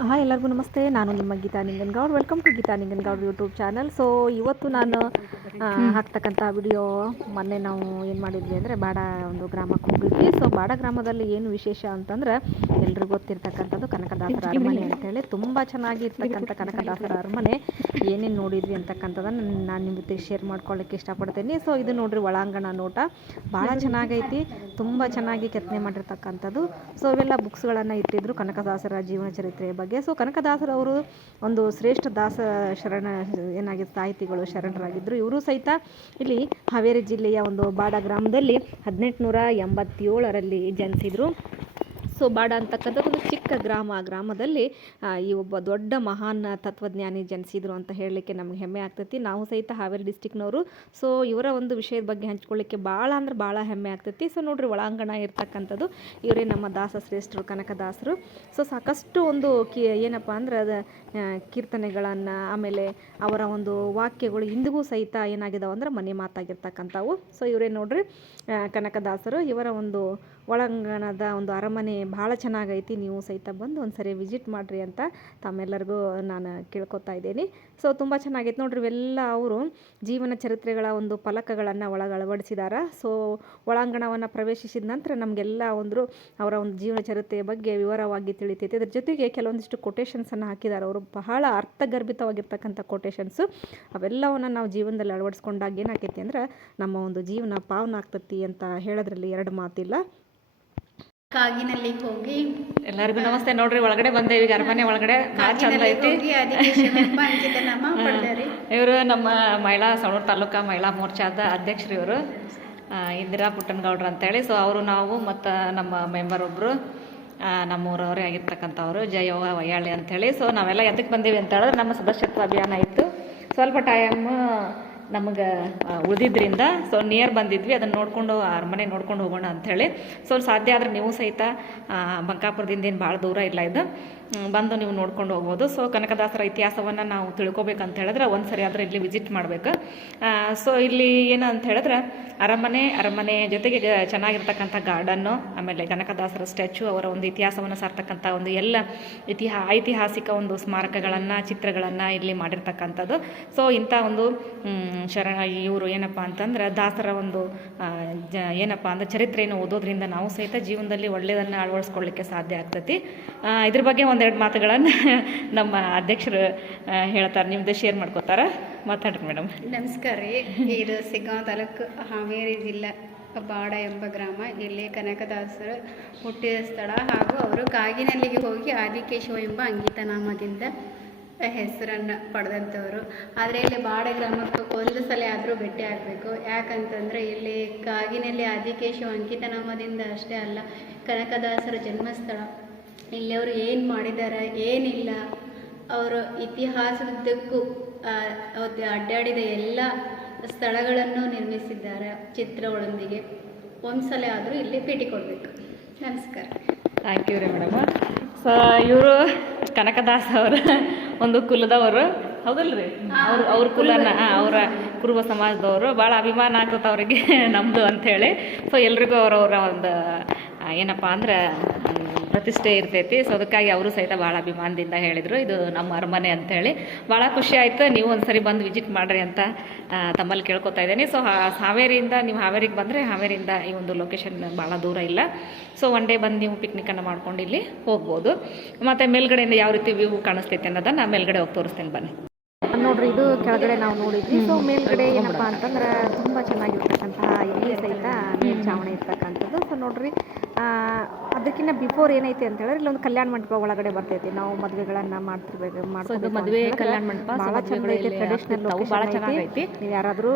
Hi, ಎಲ್ಲರಿಗೂ ನಮಸ್ತೆ. ನಾನು ನಿಮ್ಮ Geeta Ningangoud. Welcome to Geeta Ningangoud YouTube channel so ಇವತ್ತು ನಾನು ಹಾಕ್ತಕ್ಕಂಥ ವಿಡಿಯೋ ಮೊನ್ನೆ ನಾವು ಏನು ಮಾಡಿದ್ವಿ ಅಂದರೆ ಬಾಡ ಒಂದು ಗ್ರಾಮಕ್ಕೆ ಹೋಗಿದ್ವಿ ಸೊ ಬಾಡ ಗ್ರಾಮದಲ್ಲಿ ಏನು ವಿಶೇಷ ಅಂತಂದ್ರೆ ಎಲ್ರಿಗೂ ಗೊತ್ತಿರ್ತಕ್ಕಂಥದ್ದು ಕನಕದಾಸರ ಅರಮನೆ ಅಂತೇಳಿ. ತುಂಬ ಚೆನ್ನಾಗಿರ್ತಕ್ಕಂಥ ಕನಕದಾಸರ ಅರಮನೆ. ಏನೇನು ನೋಡಿದ್ವಿ ಅಂತಕ್ಕಂಥದ್ದನ್ನು ನಾನು ನಿಮ್ಮ ಜೊತೆ ಶೇರ್ ಮಾಡ್ಕೊಳ್ಳೋಕ್ಕೆ ಇಷ್ಟಪಡ್ತೀನಿ. ಸೊ ಇದು ನೋಡ್ರಿ ಒಳಾಂಗಣ ನೋಟ. ಭಾಳ ಚೆನ್ನಾಗೈತಿ. ತುಂಬ ಚೆನ್ನಾಗಿ ಕೆತ್ತನೆ ಮಾಡಿರ್ತಕ್ಕಂಥದ್ದು. ಸೊ ಇವೆಲ್ಲ ಬುಕ್ಸ್ಗಳನ್ನು ಇಟ್ಟಿದ್ರು ಕನಕದಾಸರ ಜೀವನ ಚರಿತ್ರೆಯ ಬಗ್ಗೆ. ಸೊ ಕನಕದಾಸರವರು ಒಂದು ಶ್ರೇಷ್ಠ ದಾಸ ಶರಣ ಏನಾಗಿದೆ ಸಾಹಿತಿಗಳು ಶರಣರಾಗಿದ್ದರು ಇವರು ಸಹಿತ ಇಲ್ಲಿ ಹಾವೇರಿ ಜಿಲ್ಲೆಯ ಒಂದು ಬಾಡ ಗ್ರಾಮದಲ್ಲಿ ಹದಿನೆಂಟುನೂರ ಎಂಬತ್ತೇಳರಲ್ಲಿ ಜನಿಸಿದರು. ಸೊ ಬಾಡ ಅಂತಕ್ಕಂಥದ್ದು ಒಂದು ಚಿಕ್ಕ ಗ್ರಾಮ. ಆ ಗ್ರಾಮದಲ್ಲಿ ಈ ಒಬ್ಬ ದೊಡ್ಡ ಮಹಾನ್ ತತ್ವಜ್ಞಾನಿ ಜನಿಸಿದ್ರು ಅಂತ ಹೇಳಲಿಕ್ಕೆ ನಮ್ಗೆ ಹೆಮ್ಮೆ ಆಗ್ತೈತಿ. ನಾವು ಸಹಿತ ಹಾವೇರಿ ಡಿಸ್ಟಿಕ್ನವರು. ಸೊ ಇವರ ಒಂದು ವಿಷಯದ ಬಗ್ಗೆ ಹಂಚ್ಕೊಳ್ಳಿಕ್ಕೆ ಭಾಳ ಅಂದ್ರೆ ಭಾಳ ಹೆಮ್ಮೆ ಆಗ್ತೈತಿ. ಸೊ ನೋಡ್ರಿ ಒಳಾಂಗಣ ಇರ್ತಕ್ಕಂಥದ್ದು. ಇವರೇ ನಮ್ಮ ದಾಸ ಶ್ರೇಷ್ಠರು, ಕನಕದಾಸರು. ಸೊ ಸಾಕಷ್ಟು ಒಂದು ಕಿ, ಏನಪ್ಪ ಅಂದ್ರೆ ಅದು ಕೀರ್ತನೆಗಳನ್ನು, ಆಮೇಲೆ ಅವರ ಒಂದು ವಾಕ್ಯಗಳು ಇಂದಿಗೂ ಸಹಿತ ಏನಾಗಿದಾವೆ ಅಂದ್ರೆ ಮನೆ ಮಾತಾಗಿರ್ತಕ್ಕಂಥವು. ಸೊ ಇವರೇ ನೋಡ್ರಿ ಕನಕದಾಸರು ಇವರ ಒಂದು ಒಳಾಂಗಣದ ಒಂದು ಅರಮನೆ ಭಾಳ ಚೆನ್ನಾಗೈತಿ, ನೀವು ಸಹಿತ ಬಂದು ಒಂದು ಸರಿ ವಿಸಿಟ್ ಮಾಡಿರಿ ಅಂತ ತಮ್ಮೆಲ್ಲರಿಗೂ ನಾನು ಕೇಳ್ಕೊತಾ ಇದ್ದೀನಿ. ಸೊ ತುಂಬ ಚೆನ್ನಾಗೈತೆ. ನೋಡ್ರಿ, ಇವೆಲ್ಲ ಅವರು ಜೀವನ ಚರಿತ್ರೆಗಳ ಒಂದು ಫಲಕಗಳನ್ನು ಒಳಗೆ ಅಳವಡಿಸಿದಾರ. ಸೊ ಒಳಾಂಗಣವನ್ನು ಪ್ರವೇಶಿಸಿದ ನಂತರ ನಮಗೆಲ್ಲ ಒಂದು ಅವರ ಒಂದು ಜೀವನ ಚರಿತ್ರೆಯ ಬಗ್ಗೆ ವಿವರವಾಗಿ ತಿಳಿತೈತೆ. ಅದ್ರ ಜೊತೆಗೆ ಕೆಲವೊಂದಿಷ್ಟು ಕೊಟೇಶನ್ಸನ್ನು ಹಾಕಿದ್ದಾರೆ ಅವರು ಬಹಳ ಅರ್ಥಗರ್ಭಿತವಾಗಿರ್ತಕ್ಕಂಥ ಕೊಟೇಶನ್ಸು ಅವೆಲ್ಲವನ್ನು ನಾವು ಜೀವನದಲ್ಲಿ ಅಳವಡಿಸ್ಕೊಂಡಾಗ ಏನಾಕೈತಿ ಅಂದ್ರೆ, ನಮ್ಮ ಒಂದು ಜೀವನ ಪಾವನ ಆಗ್ತತಿ ಅಂತ ಹೇಳೋದ್ರಲ್ಲಿ ಎರಡು ಮಾತಿಲ್ಲ. ಕಾಗಿನಲ್ಲಿ ಹೋಗಿ ಎಲ್ಲರಿಗೂ ನಮಸ್ತೆ ನೋಡ್ರಿ ಒಳಗಡೆ ಬಂದೇವಿ ಈಗ ಅರಮನೆ ಒಳಗಡೆ ಚಂದ ಐತಿ. ಇವರು ನಮ್ಮ ಮಹಿಳಾ ಸವಣೂರು ತಾಲೂಕಾ ಮಹಿಳಾ ಮೋರ್ಚಾದ ಅಧ್ಯಕ್ಷರು ಇವರು. ಇಂದಿರಾ ಪುಟ್ಟನಗೌಡ್ರು ಅಂತೇಳಿ. ಸೊ ಅವರು ನಾವು ಮತ್ತು ನಮ್ಮ ಮೆಂಬರ್ ಒಬ್ಬರು ನಮ್ಮೂರವರೇ ಆಗಿರ್ತಕ್ಕಂಥವ್ರು ಜಯವ್ವ ವಯ್ಯಾಳಿ ಅಂಥೇಳಿ ಸೊ ನಾವೆಲ್ಲ ಎದಕ್ಕೆ ಬಂದೀವಿ ಅಂತ ಹೇಳಿದ್ರೆ ನಮ್ಮ ಸದಸ್ಯತ್ವ ಅಭಿಯಾನ ಇತ್ತು. ಸ್ವಲ್ಪ ಟೈಮ್ ನಮಗೆ ಉಳಿದಿದ್ದರಿಂದ ಸೊ ನಿಯರ್ ಬಂದಿದ್ವಿ. ಅದನ್ನು ನೋಡಿಕೊಂಡು, ಅರಮನೆ ನೋಡ್ಕೊಂಡು ಹೋಗೋಣ ಅಂಥೇಳಿ ಸೊ ಸಾಧ್ಯ ಆದರೆ ನೀವು ಸಹಿತ ಬಂಕಾಪುರದಿಂದ ಏನು ಭಾಳ ದೂರ ಇಲ್ಲ ಇದು. ಬಂದು ನೀವು ನೋಡ್ಕೊಂಡು ಹೋಗ್ಬೋದು. ಸೊ ಕನಕದಾಸರ ಇತಿಹಾಸವನ್ನು ನಾವು ತಿಳ್ಕೊಬೇಕಂತ ಹೇಳಿದ್ರೆ ಒಂದು ಸರಿ ಆದ್ರೆ ಇಲ್ಲಿ ವಿಸಿಟ್ ಮಾಡಬೇಕು. ಸೊ ಇಲ್ಲಿ ಏನು ಅಂತ ಹೇಳಿದ್ರೆ ಅರಮನೆ ಅರಮನೆ ಜೊತೆಗೆ ಚೆನ್ನಾಗಿರ್ತಕ್ಕಂಥ ಗಾರ್ಡನ್ನು ಆಮೇಲೆ ಕನಕದಾಸರ ಸ್ಟ್ಯಾಚು ಅವರ ಒಂದು ಇತಿಹಾಸವನ್ನು ಸಾರ್ತಕ್ಕಂಥ ಒಂದು ಎಲ್ಲ ಇತಿಹಾ, ಐತಿಹಾಸಿಕ ಒಂದು ಸ್ಮಾರಕಗಳನ್ನು, ಚಿತ್ರಗಳನ್ನು ಇಲ್ಲಿ ಮಾಡಿರ್ತಕ್ಕಂಥದ್ದು. ಸೊ ಇಂಥ ಒಂದು ಶರಣ, ಇವರು ಏನಪ್ಪ ಅಂತಂದ್ರೆ ದಾಸರ ಒಂದು ಜ, ಏನಪ್ಪ ಅಂದರೆ ಚರಿತ್ರೆಯನ್ನು ಓದೋದ್ರಿಂದ ನಾವು ಸಹಿತ ಜೀವನದಲ್ಲಿ ಒಳ್ಳೆಯದನ್ನು ಅಳವಡಿಸ್ಕೊಳ್ಳಿಕ್ಕೆ ಸಾಧ್ಯ ಆಗ್ತೈತಿ. ಇದ್ರ ಬಗ್ಗೆ ಒಂದೆರಡು ಮಾತುಗಳನ್ನು ನಮ್ಮ ಅಧ್ಯಕ್ಷರು ಹೇಳ್ತಾರೆ. ನಿಮ್ಮದು ಶೇರ್ ಮಾಡ್ಕೋತಾರೆ ಮಾತಾಡ್ರಿ ಮೇಡಮ್. ನಮಸ್ಕಾರ ರೀ. ಇದು ಸಿಗ್ಗಾಂವ್ ತಾಲೂಕು ಹಾವೇರಿ ಜಿಲ್ಲಾ ಬಾಡ ಎಂಬ ಗ್ರಾಮ. ಇಲ್ಲಿ ಕನಕದಾಸರು ಹುಟ್ಟಿದ ಸ್ಥಳ ಹಾಗೂ ಅವರು ಕಾಗಿನಲ್ಲಿಗೆ ಹೋಗಿ ಆದಿಕೇಶವ ಎಂಬ ಅಂಕಿತನಾಮದಿಂದ ಹೆಸರನ್ನು ಪಡೆದಂಥವರು. ಆದರೆ ಇಲ್ಲಿ ಬಾಡ ಗ್ರಾಮಕ್ಕೆ ಒಂದು ಸಲ ಆದರೂ ಭೇಟಿ ಆಗಬೇಕು. ಯಾಕಂತಂದರೆ ಇಲ್ಲಿ ಕಾಗಿನಲ್ಲಿ ಆದಿಕೇಶವ ಅಂಕಿತನಾಮದಿಂದ ಅಷ್ಟೇ ಅಲ್ಲ, ಕನಕದಾಸರ ಜನ್ಮಸ್ಥಳ. ಇಲ್ಲಿ ಅವರು ಏನು ಮಾಡಿದ್ದಾರೆ ಏನಿಲ್ಲ. ಅವರು ಅವತ್ತು ಅಡ್ಡಾಡಿದ ಎಲ್ಲ ಸ್ಥಳಗಳನ್ನು ನಿರ್ಮಿಸಿದ್ದಾರೆ ಚಿತ್ರಗಳೊಂದಿಗೆ. ಒಂದ್ಸಲ ಆದರೂ ಇಲ್ಲಿ ಭೇಟಿ ಕೊಡಬೇಕು. ನಮಸ್ಕಾರ. ಥ್ಯಾಂಕ್ ಯು ರೀ ಮೇಡಮ್ ಸೊ ಇವರು ಕನಕದಾಸ್ ಅವರ ಒಂದು ಕುಲದವರು. ಹೌದಲ್ರಿ? ಅವ್ರ ಅವ್ರ ಕುಲನ ಅವರ ಕುರುಬ ಸಮಾಜದವರು. ಭಾಳ ಅಭಿಮಾನ ಆಗ್ತದೆ ಅವರಿಗೆ ನಮ್ಮದು ಅಂಥೇಳಿ ಸೊ ಎಲ್ರಿಗೂ ಅವರವರ ಒಂದು ಏನಪ್ಪ ಅಂದ್ರೆ ಪ್ರತಿಷ್ಠೆ ಇರ್ತೈತಿ. ಸೊ ಅದಕ್ಕಾಗಿ ಅವರು ಸಹಿತ ಭಾಳ ಅಭಿಮಾನದಿಂದ ಹೇಳಿದರು, ಇದು ನಮ್ಮ ಅರಮನೆ ಅಂಥೇಳಿ ಭಾಳ ಖುಷಿ ಆಯಿತು. ನೀವು ಒಂದು ಸರಿ ಬಂದು ವಿಸಿಟ್ ಮಾಡಿರಿ ಅಂತ ತಮ್ಮಲ್ಲಿ ಕೇಳ್ಕೊತಾ ಇದ್ದೀನಿ. ಸೊ ಹಾವೇರಿಯಿಂದ, ನೀವು ಹಾವೇರಿಗೆ ಬಂದರೆ ಹಾವೇರಿಯಿಂದ ಈ ಒಂದು ಲೊಕೇಶನ್ ಭಾಳ ದೂರ ಇಲ್ಲ. ಸೊ ಒನ್ ಡೇ ಬಂದು ನೀವು ಪಿಕ್ನಿಕನ್ನು ಮಾಡ್ಕೊಂಡು ಇಲ್ಲಿ ಹೋಗ್ಬೋದು. ಮತ್ತು ಮೇಲ್ಗಡೆಯಿಂದ ಯಾವ ರೀತಿ ವ್ಯೂ ಕಾಣಿಸ್ತೈತೆ ಅನ್ನೋದನ್ನು ಮೇಲ್ಗಡೆ ಹೋಗಿ ತೋರಿಸ್ತೀನಿ ಬನ್ನಿ. ನೋಡ್ರಿ ಇದು ಕೆಳಗಡೆ ನಾವು ನೋಡಿದ್ವಿ ಸೊ ಮೇಲ್ಗಡೆ ಏನಪ್ಪಾ ಅಂತಂದ್ರೆ ತುಂಬ ಚೆನ್ನಾಗಿರ್ತಕ್ಕಂತಹ ಇಲ್ಲಿ ಸಹಿತ ಮೇಲ್ಛಾವಣಿ ಇರ್ತಕ್ಕಂಥದ್ದು ಸೊ ನೋಡ್ರಿ ಅದಕ್ಕಿಂತ ಬಿಫೋರ್ ಏನೈತೆ ಅಂತ ಹೇಳಿದ್ರೆ ಇಲ್ಲೊಂದು ಕಲ್ಯಾಣ ಮಂಟಪ ಒಳಗಡೆ ಬರ್ತೈತಿ ನಾವು ಮದುವೆಗಳನ್ನ ಮಾಡ್ತಿರ್ಬೇಕು ಮದುವೆ ಕಲ್ಯಾಣ ಮಂಟಪ ಬಹಳ ಚಂದ ಐತಿ ಟ್ರೆಡಿಷನಲ್ ಆಗ್ತಿರ್ತಾವು, ಚೆನ್ನಾಗೈತಿ ನೀವು ಯಾರಾದರೂ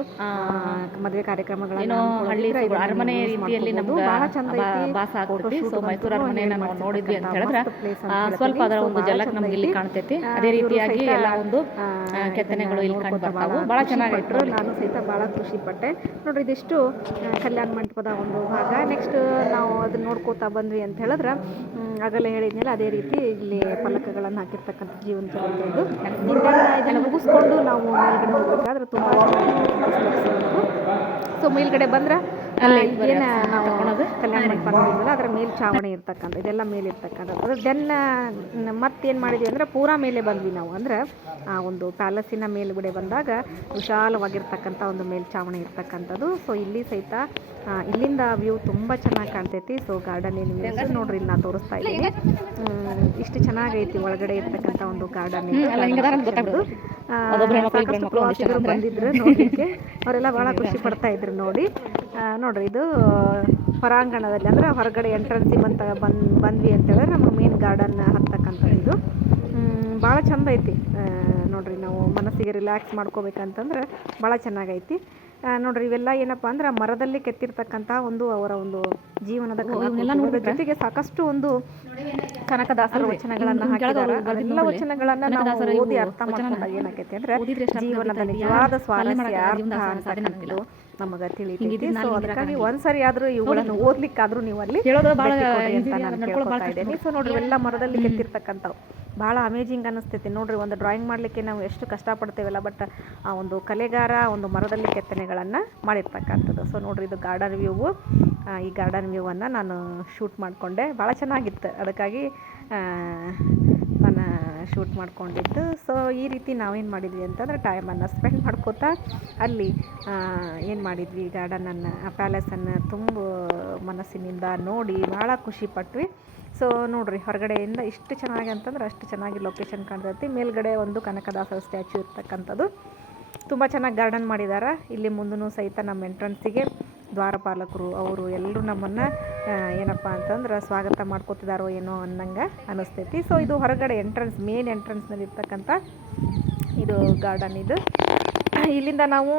ಮದುವೆ ಕಾರ್ಯಕ್ರಮಗಳನ್ನ ಹಳ್ಳಿ ಅರಮನೆ ರೀತಿಯಲ್ಲಿ. ನಮ್ಗೆ ಭಾಳ ಚಂದ ಐತಿ. Photoshoot ಸೊ ಮೈಸೂರು ಅರಮನೆಯನ್ನ ನಾವು ನೋಡಿದ್ವಿ ಅಂತ ಹೇಳಿದ್ರೆ. ಸ್ವಲ್ಪ ಅದರ ಒಂದು ಜಲಕ್ ನಮ್ಗೆ ಇಲ್ಲಿ. ಕಾಣ್ತೈತಿ ಅದೇ ರೀತಿಯಾಗಿ ಎಲ್ಲ ಒಂದು ಕೆತ್ತನೆಗಳು ಇಲ್ಲಿ ನೋಡ್ಕೊತ ಕಂಡು ಭಾಳ ಬರ್ತಾವು ಬಹಳ ಖುಷಿ ಚೆನ್ನಾಗೈತೆ ಪಟ್ರು. ನೋಡಿ ನಾನು ಸಹಿತ ಭಾಳ ಖುಷಿ ಪಟ್ಟೆ. ನೋಡ್ರಿ ಇದಿಷ್ಟು ಕಲ್ಯಾಣ ಮಂಟಪದ ಒಂದು ಭಾಗ. ನೆಕ್ಸ್ಟ್ ನಾವು ಅದನ್ನ ನೋಡ್ಕೋತಾ ಬಂದ್ವಿ ಅಂತ ಹೇಳಿದ್ರೆ ಆಗಲೇ ಹೇಳಿದ್ನಲ್ಲ ಅದೇ ರೀತಿ ಇಲ್ಲಿ ಫಲಕಗಳನ್ನು ಹಾಕಿರ್ತಕ್ಕಂಥ ಜೀವನ ಇದನ್ನ ಇದನ್ನು ಮುಗಿಸ್ಕೊಂಡು ನಾವು ಮೇಲ್ಗಡೆ ಹೋಗ್ಬೇಕಾದ್ರೆ ತುಂಬ ಸೊ ಮೇಲ್ಗಡೆ ಬಂದ್ರೆ ಏನು ನಾವು ಕಲ್ಯಾಣ ಮಂಟಪ ನೋಡಿದ್ವಲ್ಲ ಅದರ ಮೇಲ್ಛಾವಣಿ ಇರ್ತಕ್ಕಂಥ ಇದೆಲ್ಲ ಮೇಲೆ ಇರ್ತಕ್ಕಂಥದ್ದು. ದೆನ್ ಮತ್ತೇನು ಮಾಡಿದ್ವಿ ಅಂದ್ರೆ ಪೂರಾ ಮೇಲೆ ಬಂದ್ವಿ ನಾವು. ಅಂದ್ರೆ ಆ ಒಂದು ಪ್ಯಾಲೇಸಿನ ಮೇಲುಗಡೆ ಬಂದಾಗ ವಿಶಾಲವಾಗಿರ್ತಕ್ಕಂಥ ಒಂದು ಮೇಲ್ಛಾವಣಿ ಇರ್ತಕ್ಕಂಥದ್ದು. ಸೊ ಇಲ್ಲಿ ಸಹಿತ ಇಲ್ಲಿಂದ ವ್ಯೂ ತುಂಬ ಚೆನ್ನಾಗಿ ಕಾಣ್ತೈತಿ. ಸೊ ಗಾರ್ಡನ್ ಏನು ವ್ಯೂಸ್ ನೋಡ್ರಿ ಇಲ್ಲಿ ನಾನು ತೋರಿಸ್ತಾ ಇದ್ದೀನಿ. ಇಷ್ಟು ಚೆನ್ನಾಗೈತಿ ಒಳಗಡೆ ಇರ್ತಕ್ಕಂಥ ಒಂದು ಗಾರ್ಡನ್ ಬಂದಿದ್ರು ನೋಡಲಿಕ್ಕೆ. ಅವರೆಲ್ಲ ಭಾಳ ಖುಷಿ ಪಡ್ತಾ ಇದ್ರು ನೋಡಿ. ನೋಡ್ರಿ ಇದು ಹೊರಾಂಗಣದಲ್ಲಿ ಅಂದ್ರೆ ಹೊರಗಡೆ ಎಂಟ್ರೆನ್ಸಿಗೆ ಬಂತ ಬಂದ್ ಬಂದ್ವಿ ಅಂತೇಳಿದ್ರೆ ನಮ್ಮ ಮೇನ್ ಗಾರ್ಡನ್ ಹತ್ತಕ್ಕಂಥದ್ದು ಇದು. ಭಾಳ ಚಂದ ಐತಿ. ನೋಡ್ರಿ ನಾವು ಮನಸ್ಸಿಗೆ ರಿಲ್ಯಾಕ್ಸ್ ಮಾಡ್ಕೋಬೇಕಂತಂದ್ರೆ ಭಾಳ ಚೆನ್ನಾಗೈತಿ. ಐತಿ ನೋಡ್ರಿ ಇವೆಲ್ಲ ಏನಪ್ಪ ಅಂದ್ರೆ ಮರದಲ್ಲಿ ಕೆತ್ತಿರ್ತಕ್ಕಂಥ ಒಂದು ಅವರ ಒಂದು ಜೀವನದ. ಜೊತೆಗೆ ಸಾಕಷ್ಟು ಒಂದು ಕನಕದಾಸರ ವಚನಗಳನ್ನ ಹಾಕಿದ್ದಾರೆ ಅದೆಲ್ಲ ವಚನಗಳನ್ನ ನಾವು ಓದಿ ಅರ್ಥ ಮಾಡ್ಕೊಂಡಾಗ ಏನಾಕೈತಿ ಅಂದ್ರೆ ಜೀವನದ ನಿಜವಾದ ಸ್ವಾರಸ್ಯ ಅರ್ಥ ಅಂತಕ್ಕಂಥದ್ದು ನಮಗ ತಿಳಿತೈತಿ. ಸೊ ಅದಕ್ಕಾಗಿ ಒಂದ್ಸರಿ ಆದರೂ ಇವುಗಳನ್ನು ಓದ್ಲಿಕ್ಕಾದ್ರೂ ನೀವು ಅಲ್ಲಿ ಕೇಳ್ಕೊತಾ ಇದ್ದೀನಿ. ಸೊ ನೋಡ್ರಿ ಎಲ್ಲ ಮರದಲ್ಲಿ ಕೆತ್ತಿರ್ತಕ್ಕಂಥವು. ಭಾಳ ಅಮೇಜಿಂಗ್ ಅನ್ನಿಸ್ತೈತಿ ನೋಡ್ರಿ ಒಂದು ಡ್ರಾಯಿಂಗ್ ಮಾಡಲಿಕ್ಕೆ ನಾವು ಎಷ್ಟು ಕಷ್ಟಪಡ್ತೇವಲ್ಲ ಬಟ್ ಆ ಒಂದು ಕಲೆಗಾರ ಒಂದು ಮರದಲ್ಲಿ ಕೆತ್ತನೆಗಳನ್ನು ಮಾಡಿರ್ತಕ್ಕಂಥದ್ದು. ಸೊ ನೋಡ್ರಿ ಇದು ಗಾರ್ಡನ್ ವ್ಯೂವು ಈ ಗಾರ್ಡನ್ ವ್ಯೂವನ್ನು ನಾನು ಶೂಟ್ ಮಾಡಿಕೊಂಡೆ. ಭಾಳ ಚೆನ್ನಾಗಿತ್ತು. ಅದಕ್ಕಾಗಿ ನಾನು ಶೂಟ್ ಮಾಡ್ಕೊಂಡಿದ್ದು. ಸೊ ಈ ರೀತಿ ನಾವೇನು ಮಾಡಿದ್ವಿ ಅಂತಂದ್ರೆ ಟೈಮನ್ನು ಸ್ಪೆಂಡ್ ಮಾಡ್ಕೋತಾ ಅಲ್ಲಿ ಏನು ಮಾಡಿದ್ವಿ? ಗಾರ್ಡನನ್ನು ಆ ಪ್ಯಾಲೇಸನ್ನು ತುಂಬ ಮನಸ್ಸಿನಿಂದ ನೋಡಿ ಭಾಳ ಖುಷಿಪಟ್ವಿ ಸೊ ನೋಡಿರಿ, ಹೊರಗಡೆಯಿಂದ ಇಷ್ಟು ಚೆನ್ನಾಗಿ ಅಂತಂದ್ರೆ ಅಷ್ಟು ಚೆನ್ನಾಗಿ ಲೊಕೇಶನ್ ಕಾಣ್ತೈತಿ. ಮೇಲ್ಗಡೆ ಒಂದು ಕನಕದಾಸರ ಸ್ಟ್ಯಾಚ್ಯೂ ಇರ್ತಕ್ಕಂಥದ್ದು. ತುಂಬ ಚೆನ್ನಾಗಿ ಗಾರ್ಡನ್ ಮಾಡಿದ್ದಾರೆ ಇಲ್ಲಿ ಮುಂದೂ ಸಹಿತ ನಮ್ಮ ಎಂಟ್ರೆನ್ಸಿಗೆ ದ್ವಾರಪಾಲಕರು, ಅವರು ಎಲ್ಲರೂ ನಮ್ಮನ್ನು ಏನಪ್ಪ ಅಂತಂದ್ರೆ ಸ್ವಾಗತ ಮಾಡ್ಕೋತಿದಾರೋ ಏನೋ ಅನ್ನಂಗೆ ಅನಿಸ್ತೈತಿ. ಸೊ ಇದು ಹೊರಗಡೆ ಎಂಟ್ರೆನ್ಸ್ ಮೇನ್ ಎಂಟ್ರೆನ್ಸ್ನಲ್ಲಿ ಇರ್ತಕ್ಕಂಥ ಇದು ಗಾರ್ಡನ್ ಇದು. ಇಲ್ಲಿಂದ ನಾವು